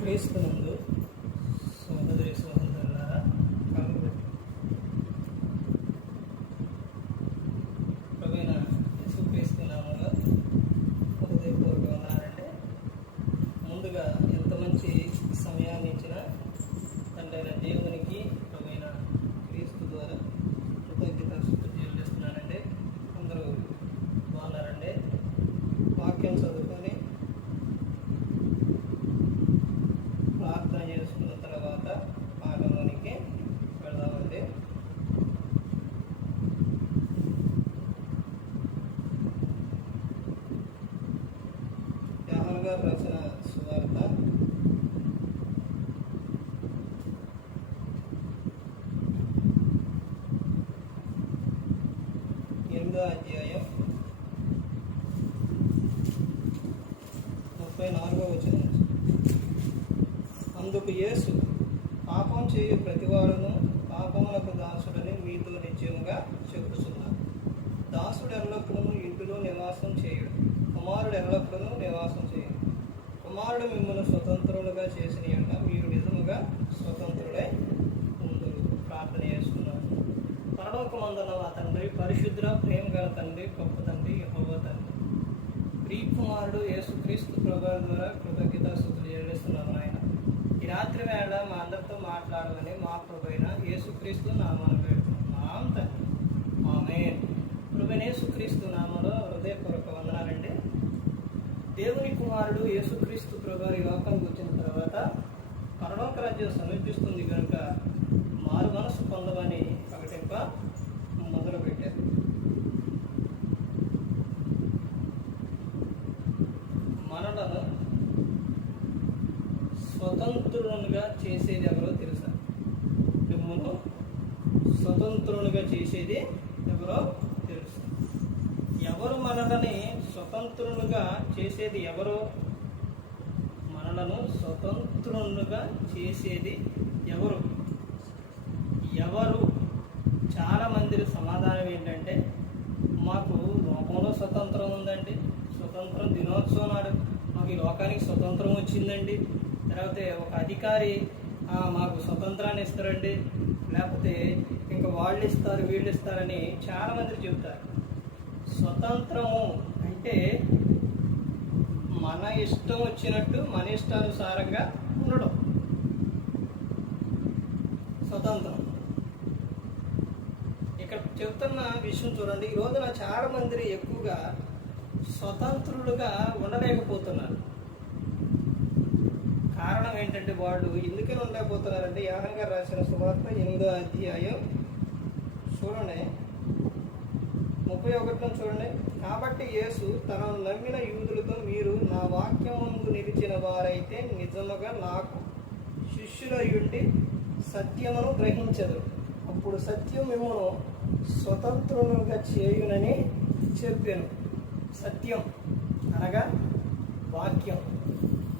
క్రీస్తునందు సహోదరి ఎనిమిదో అధ్యాయం ముప్పై నాలుగో వచ్చిన అందుకు యేసు పాపం చేయు ప్రతివాడును పాపములకు దాసుడని మీతో నిశ్చయముగా చెప్పుచున్నాను దాసుడు ఎల్లప్పుడూ ఇంటిలో నివాసం చేయడు. కుమారుడు ఎల్లప్పుడూ నివాసం చేయడు. కుమారుడు మిమ్మల్ని స్వతంత్రులుగా చేసిన ఎండ మీరు నిజముగా స్వతంత్రుడై ముందు ప్రార్థన చేసుకున్నారు పరలోకమందున మా తండ్రి పరిశుద్ర ప్రేమ గల తండ్రి గొప్ప తండ్రి యెహోవా తండ్రి ప్రియ కుమారుడు యేసుక్రీస్తు ప్రభుల ద్వారా కృతజ్ఞత స్థుతులు చెల్లిస్తున్నాము ఈ రాత్రి వేళ మా అందరితో మాట్లాడమని మా ప్రభుైన యేసుక్రీస్తు నామాన పెడుతున్నాం తండ్రి. ఆమె ప్రభుని యేసుక్రీస్తు నామలో హృదయపూర్వక వందనాలండి. దేవుని కుమారుడు యేసుక్రీస్తు ప్రభు లోకం వచ్చిన తర్వాత పరలోక రాజ్యం సమీపిస్తుంది కనుక మనలను స్వతంత్రునిగా చేసేది ఎవరో తెలుసా? మిమ్మల్ని స్వతంత్రునిగా చేసేది ఎవరో తెలుసు? ఎవరు మనలని స్వతంత్రునిగా చేసేది ఎవరో? మనలను స్వతంత్రునిగా చేసేది ఎవరు? ఎవరు? చాలా మంది సమాధానం ఏంటంటే మాకు లోకంలో స్వతంత్రం ఉందండి. స్వతంత్రం దినోత్సవం నాడు మాకు ఈ లోకానికి స్వతంత్రం వచ్చిందండి. తర్వాత ఒక అధికారి మాకు స్వతంత్రాన్ని ఇస్తారండి. లేకపోతే ఇంకా వాళ్ళు ఇస్తారు వీళ్ళు ఇస్తారని చాలా మంది చెబుతారు. స్వతంత్రము అంటే మన ఇష్టం వచ్చినట్టు మన ఇష్టానుసారంగా ఉండడం. స్వతంత్రం. ఇక్కడ చెప్తున్న విషయం చూడండి. ఈ రోజున చాలా మంది ఎక్కువగా స్వతంత్రులుగా ఉండలేకపోతున్నారు. కారణం ఏంటంటే వాళ్ళు ఎందుకని ఉండలేకపోతున్నారంటే యాహన్ గారు రాసిన సువార్త ఎనిమిదో అధ్యాయం చూడండి. ముప్పై ఒకటిలో చూడండి. కాబట్టి యేసు తనను నమ్మిన యూదులతో మీరు నా వాక్యం ముందు నిలిచిన వారైతే నిజముగా నాకు శిష్యులయ్యుండి సత్యమును గ్రహించదు అప్పుడు సత్యం మిమ్మను స్వతంత్రులుగా చేయునని చెప్పాను. సత్యం అనగా వాక్యం.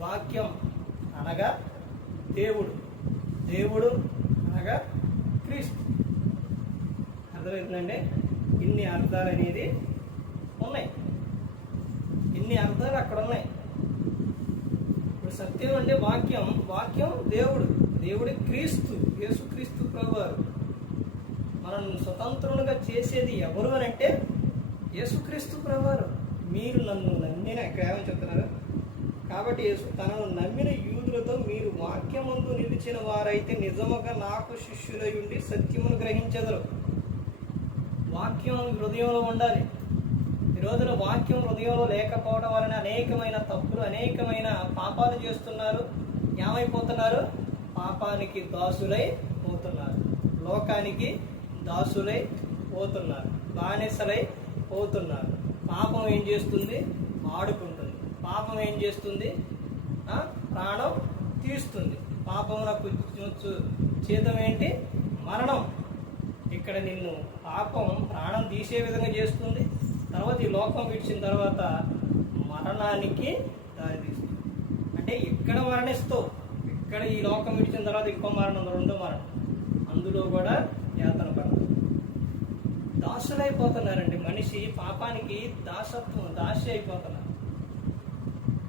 వాక్యం అనగా దేవుడు. దేవుడు అనగా క్రీస్తు. అర్థమవుతుందండి ఇన్ని అర్థాలు అనేది ఉన్నాయి. ఇన్ని అర్థాలు అక్కడ ఉన్నాయి. ఇప్పుడు సత్యం అంటే వాక్యం. వాక్యం దేవుడు. దేవుడి క్రీస్తు. యేసుక్రీస్తు ప్రభువారు. మనల్ని స్వతంత్రులుగా చేసేది ఎవరు అని అంటే యేసుక్రీస్తు ప్రభువారు. మీరు నన్ను నమ్మిన ఇక్కడ ఏమని చెప్తున్నారు? కాబట్టి యేసు తనను నమ్మిన యూదులతో మీరు వాక్యమందు నిలిచిన వారైతే నిజముగా నాకు శిష్యులై ఉండి సత్యమును గ్రహించెదరు. వాక్యం హృదయంలో ఉండాలి. ఈ రోజున వాక్యం హృదయంలో లేకపోవడం వలన అనేకమైన తప్పులు అనేకమైన పాపాలు చేస్తున్నారు. ఏమైపోతున్నారు? పాపానికి దాసులై పోతున్నారు. లోకానికి దాసులై పోతున్నారు. బానిసలై పోతున్నారు. పాపం ఏం చేస్తుంది? ఆడుకుంటుంది పాపం ఏం చేస్తుంది? ప్రాణం తీస్తుంది. పాపమునకు చేతం ఏంటి? మరణం. ఇక్కడ నిన్ను పాపం ప్రాణం తీసే విధంగా చేస్తుంది. తర్వాత ఈ లోకం విడిచిన తర్వాత మరణానికి దారితీస్తుంది అంటే ఇక్కడ మరణిస్తావు? ఇక్కడ ఈ లోకం విడిచిన తర్వాత ఇంకో మరణం రెండో మరణం. అందులో కూడా దాసులైపోతున్నారండి మనిషి పాపానికి దాసత్వం దాసి అయిపోతున్నారు.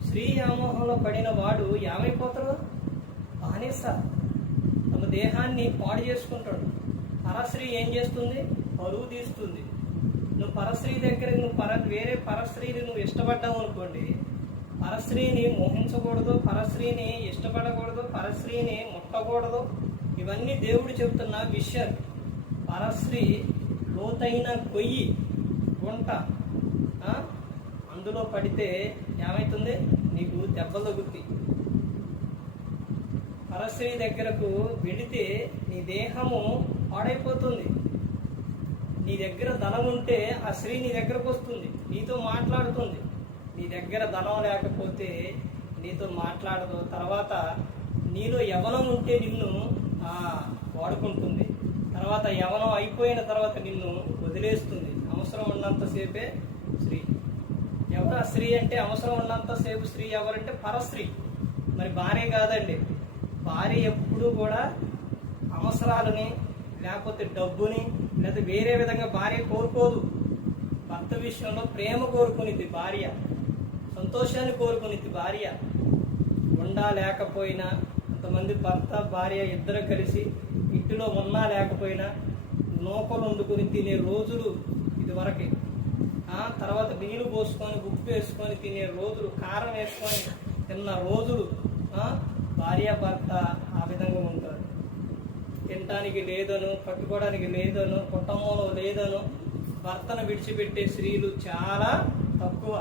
స్త్రీ వ్యామోహంలో పడిన వాడు ఏమైపోతాడు? బానిస. తమ దేహాన్ని పాడు చేసుకుంటాడు. పరస్త్రీ ఏం చేస్తుంది? పరువు తీస్తుంది. నువ్వు పరస్త్రీ దగ్గర నువ్వు పర వేరే పరస్త్రీని నువ్వు ఇష్టపడ్డావు అనుకోండి పరస్త్రీని మోహించకూడదు పరస్త్రీని ఇష్టపడకూడదు పరస్త్రీని ముట్టకూడదు. ఇవన్నీ దేవుడు చెబుతున్న విషయాలు. పరస్త్రీ లోతైన కొయ్యి గుంట ఆ? అందులో పడితే ఏమవుతుంది నీకు దెబ్బలు తగ్గుతాయి పరశ్రీ దగ్గరకు వెళితే నీ దేహము పాడైపోతుంది. నీ దగ్గర ధనం ఉంటే ఆ స్త్రీ నీ దగ్గరకు వస్తుంది. నీతో మాట్లాడుతుంది. నీ దగ్గర ధనం లేకపోతే నీతో మాట్లాడదు. తర్వాత నీలో యవనం ఉంటే నిన్ను వాడుకుంటుంది. తర్వాత యవనం అయిపోయిన తర్వాత నిన్ను వదిలేస్తుంది. అవసరం ఉన్నంతసేపే స్త్రీ. ఎవరు స్త్రీ అంటే అవసరం ఉన్నంతసేపు స్త్రీ ఎవరంటే పరస్త్రీ. మరి భార్య కాదండి. భార్య ఎప్పుడూ కూడా అవసరాలని లేకపోతే డబ్బుని లేదా వేరే విధంగా భార్య కోరుకోదు. భర్త విషయంలో ప్రేమ కోరుకునిద్ది భార్య. సంతోషాన్ని కోరుకునిద్ది భార్య. ఉండా లేకపోయినా కొంతమంది భర్త భార్య ఇద్దరు కలిసి ఇంటిలో ఉన్నా లేకపోయినా నూకలు వండుకొని తినే రోజులు ఇదివరకే వరకే. తర్వాత నీళ్ళు పోసుకొని ఉప్పు వేసుకొని తినే రోజులు కారం వేసుకొని తిన్న రోజులు భార్యాభర్త భార్య భర్త ఆ విధంగా ఉంటారు. తినటానికి లేదను పట్టుకోవడానికి లేదను కుటుంబంలో లేదను భర్తను విడిచిపెట్టే స్త్రీలు చాలా తక్కువ.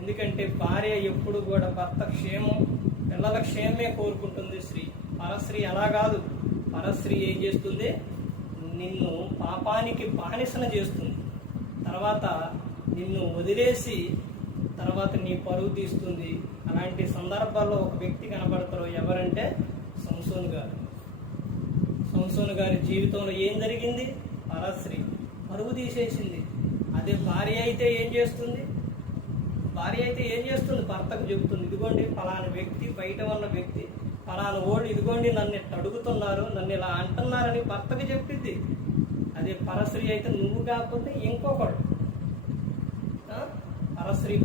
ఎందుకంటే భార్య ఎప్పుడు కూడా భర్త క్షేమం పిల్లల క్షేమమే కోరుకుంటుంది స్త్రీ. పరశ్రీ అలా కాదు. పరశ్రీ ఏం చేస్తుంది? నిన్ను పాపానికి బానిసన చేస్తుంది. తర్వాత నిన్ను వదిలేసి తర్వాత నీ పరువు తీస్తుంది. అలాంటి సందర్భాల్లో ఒక వ్యక్తి కనబడతారు ఎవరంటే సంసోన్ గారు. సంసోన్ గారి జీవితంలో ఏం జరిగింది? పరశ్రీ పరువు తీసేసింది. అదే భార్య అయితే ఏం చేస్తుంది? భార్య అయితే ఏం చేస్తుంది? భర్తకు చెబుతుంది. ఇదిగోండి ఫలానా వ్యక్తి బయట ఉన్న వ్యక్తి ఫలానా ఓడి ఇదిగోండి నన్ను ఇట్ట అడుగుతున్నారు నన్ను ఇలా అంటున్నారని భర్తకు చెప్పిద్ది. అదే పరశ్రీ అయితే నువ్వు కాకపోతే ఇంకొకడు. ఆ?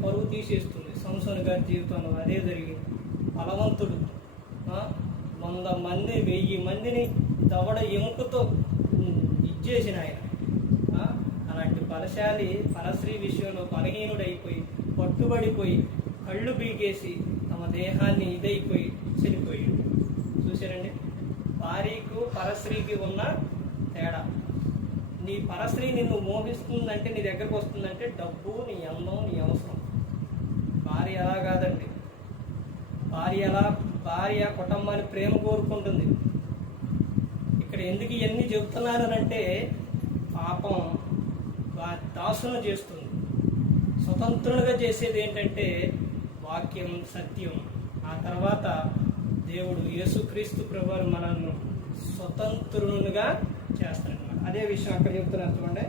పరువు తీసేస్తుంది. సంసోన్ గారి జీవితంలో అదే జరిగింది. బలవంతుడు. ఆ? వంద మంది వెయ్యి మందిని దవడ ఎముకతో ఇచ్చేసిన ఆయన. అలాంటి బలశాలి పరశ్రీ విషయంలో బలహీనుడైపోయి పట్టుబడిపోయి కళ్ళు పీకేసి తమ దేహాన్ని ఇదైపోయి చనిపోయాడు. చూసారండి భార్యకు పరశ్రీకి ఉన్న తేడా. నీ పరశ్రీ నిన్ను మోహిస్తుందంటే నీ దగ్గరకు వస్తుందంటే డబ్బు నీ అందం నీ అవసరం. భార్య ఎలా కాదండి. భార్య ఎలా భార్య కుటుంబాన్ని ప్రేమ కోరుకుంటుంది. ఇక్కడ ఎందుకు ఇవన్నీ చెబుతున్నానంటే పాపం వా- దాసును చేస్తుంది. స్వతంత్రులుగా చేసేది ఏంటంటే వాక్యం సత్యం. ఆ తర్వాత దేవుడు యేసుక్రీస్తు ప్రభువారు మనల్ని స్వతంత్రులుగా చేస్తాడు అదే విషయం అక్కడ చెప్తున్నారు చూడండి.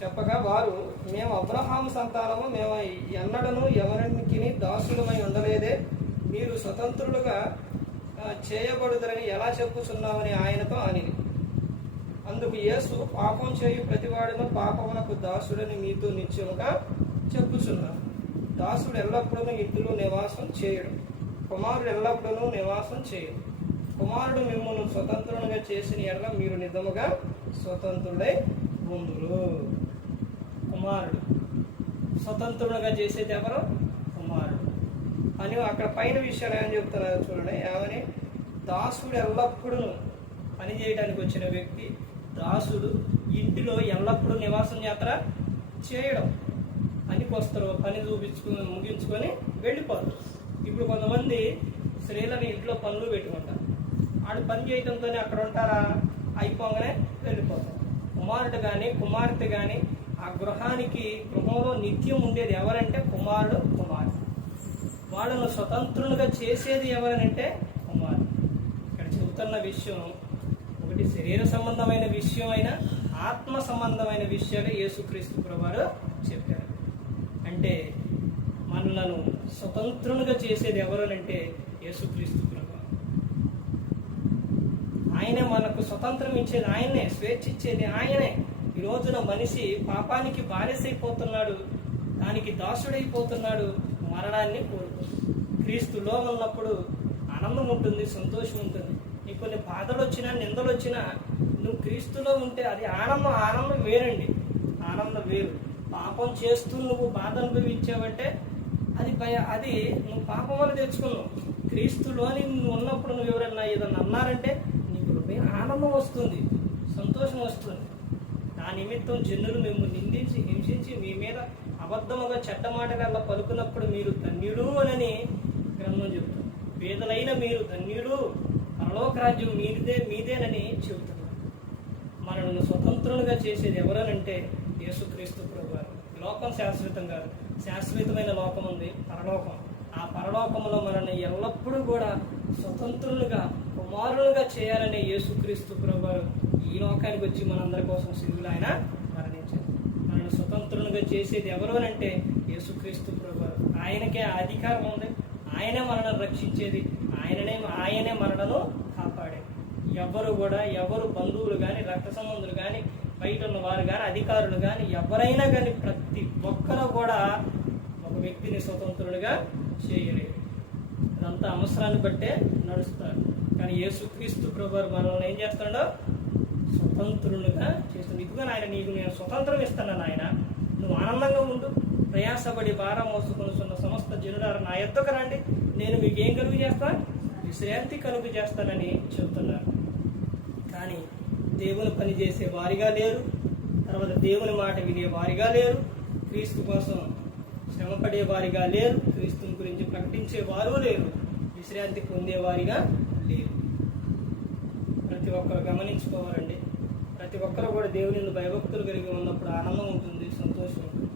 చెప్పగా వారు మేము అబ్రహాము సంతానము మేము ఎన్నడను ఎవరికి దాసులమై ఉండలేదే. మీరు స్వతంత్రులుగా చేయబడుదరని ఎలా చెప్పుచున్నామని ఆయనతో అని అందుకు యేసు పాపం చేయు ప్రతివాడును పాపమునకు దాసుడని మీతో నిత్యముగా చెప్పుచున్నాను. దాసుడు ఎల్లప్పుడూ ఇంటిలో నివాసం చేయడం. కుమారుడు ఎల్లప్పుడూ నివాసం చేయదు కుమారుడు మిమ్మల్ని స్వతంత్రునిగా చేసిన ఎడల మీరు నిజముగా స్వతంత్రుడై ఉందురు. కుమారుడు. స్వతంత్రుడుగా చేసేది ఎవరు? కుమారుడు. అని అక్కడ పైన విషయాలు ఏమని చెప్తున్నారు చూడండి. ఏమని? దాసుడు ఎల్లప్పుడూ పని చేయడానికి వచ్చిన వ్యక్తి. దాసుడు ఇంటిలో ఎల్లప్పుడూ నివాసం యాత్ర చేయడం. పనికి వస్తారు. పని చూపించుకుని ముగించుకొని వెళ్ళిపోతారు. ఇప్పుడు కొంతమంది స్త్రీలను ఇంట్లో పనులు పెట్టుకుంటారు. ఆడు పని చేయడంతోనే అక్కడ ఉంటారా? అయిపోగానే వెళ్ళిపోతారు. కుమారుడు కానీ కుమార్తె కానీ ఆ గృహానికి గృహంలో నిత్యం ఉండేది ఎవరంటే కుమారుడు కుమారుడు వాళ్ళను స్వతంత్రులుగా చేసేది ఎవరనంటే కుమారుడు. ఇక్కడ చెబుతున్న విషయం ఒకటి శరీర సంబంధమైన విషయం అయినా ఆత్మ సంబంధమైన విషయాలు యేసుక్రీస్తు ప్రభువారు చెప్పారు. అంటే మనలను స్వతంత్రులుగా చేసేది ఎవరనంటే యేసుక్రీస్తు ప్రభు. ఆయనే మనకు స్వతంత్రం ఇచ్చేది ఆయనే స్వేచ్ఛ ఇచ్చేది ఆయనే. ఈ రోజున మనిషి పాపానికి బానిసైపోతున్నాడు దానికి దాసుడైపోతున్నాడు మరణాన్ని కోరుకుంది క్రీస్తులో ఉన్నప్పుడు ఆనందం ఉంటుంది సంతోషం ఉంటుంది. నీకు కొన్ని బాధలు వచ్చినా నిందలు వచ్చినా నువ్వు క్రీస్తులో ఉంటే అది ఆనందం ఆనందం వేరండి. ఆనందం వేరు. పాపం చేస్తూ నువ్వు బాధ అనుభవించావంటే అది భయ అది నువ్వు పాపం వల్ల తెచ్చుకున్నావు. క్రీస్తులోని నువ్వు ఉన్నప్పుడు నువ్వు ఎవరైనా ఏదన్నా అన్నారంటే నీకు హృదయం ఆనందం వస్తుంది సంతోషం వస్తుంది. నా నిమిత్తం జనులు మేము నిందించి హింసించి మీ మీద అబద్ధముగా చెడ్డ మాటలల్లా పలుకున్నప్పుడు మీరు ధన్యుడు అని గ్రంథం చెబుతారు పేదలైన మీరు ధన్యుడు పరలోకరాజ్యం మీదే మీదేనని చెబుతారు మనల్ని స్వతంత్రులుగా చేసేది ఎవరనంటే యేసుక్రీస్తు ప్రభు లోకం శాశ్వతం కాదు శాశ్వతమైన లోకం ఉంది పరలోకం. ఆ పరలోకంలో మనల్ని ఎల్లప్పుడూ కూడా స్వతంత్రులుగా కుమారులుగా చేయాలనే యేసుక్రీస్తు ప్రభువారు ఈ లోకానికి వచ్చి మనందరి కోసం సిలువులు ఆయన మరణించారు. మనల్ని స్వతంత్రులుగా చేసేది ఎవరు అంటే యేసుక్రీస్తు ప్రభువారు. ఆయనకే అధికారం ఉంది. ఆయనే మనల్ని రక్షించేది. ఆయననే ఆయనే మనలను కాపాడేది. ఎవరు కూడా ఎవరు బంధువులు కానీ రక్త సంబంధులు కానీ బయట ఉన్న వారు కానీ అధికారులు కానీ ఎవరైనా కానీ ప్రతి ఒక్కరూ కూడా ఒక వ్యక్తిని స్వతంత్రులుగా చేయలేరు ఇదంతా అవసరాన్ని బట్టే నడుస్తారు. కానీ యేసుక్రీస్తు ప్రభు మనల్ని ఏం చేస్తాడో స్వతంత్రులుగా చేస్తుంది ఇదిగో ఆయన నీకు నేను స్వతంత్రం ఇస్తాను ఆయన నువ్వు ఆనందంగా ఉండు. ప్రయాసపడి భారం మోసుకొనుతున్న సమస్త జనులారు నా ఎద్దకు రండి. నేను మీకు ఏం కలుగు చేస్తా? విశ్రాంతి కలుగు చేస్తానని చెబుతున్నారు. కానీ దేవుని పని చేసే వారిగా లేరు. తర్వాత దేవుని మాట వినే వారిగా లేరు. క్రీస్తు కోసం శ్రమపడే వారిగా లేరు. క్రీస్తుని గురించి ప్రకటించే వారు లేరు. విశ్రాంతి పొందేవారిగా లేరు. ప్రతి ఒక్కరు గమనించుకోవాలండి. ప్రతి ఒక్కరు కూడా దేవుని భయభక్తులు కలిగి ఉన్నప్పుడు ఆనందం ఉంటుంది సంతోషం ఉంటుంది.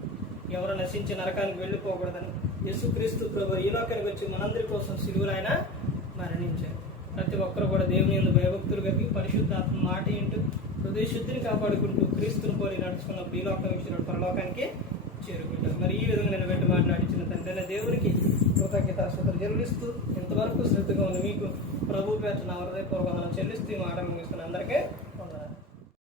ఎవరు నశించి నరకానికి వెళ్ళిపోకూడదని యేసుక్రీస్తు ప్రభు ఈ లోకానికి వచ్చి మనందరి కోసం సిలువులైనా మరణించారు. ప్రతి ఒక్కరు కూడా దేవుని ఎందు భయభక్తులు కలిగి పరిశుద్ధాత్మ మాట ఏంటూ హృదయ శుద్ధిని కాపాడుకుంటూ క్రీస్తుని పోలి నడుచుకున్నప్పుడు ఈ లోకం ఇచ్చిన పరలోకానికి చేరుకుంటారు. మరి ఈ విధంగా నేను వెంట మాట్లాడించిన తండ్రి దేవునికి కృతజ్ఞత అసలు చెల్లిస్తూ ఇంతవరకు శ్రద్ధగా ఉన్న మీకు ప్రభు పేట నా హృదయపూర్వకంగా చెల్లిస్తూ ఈ మాట ముగిస్తున్న అందరికీ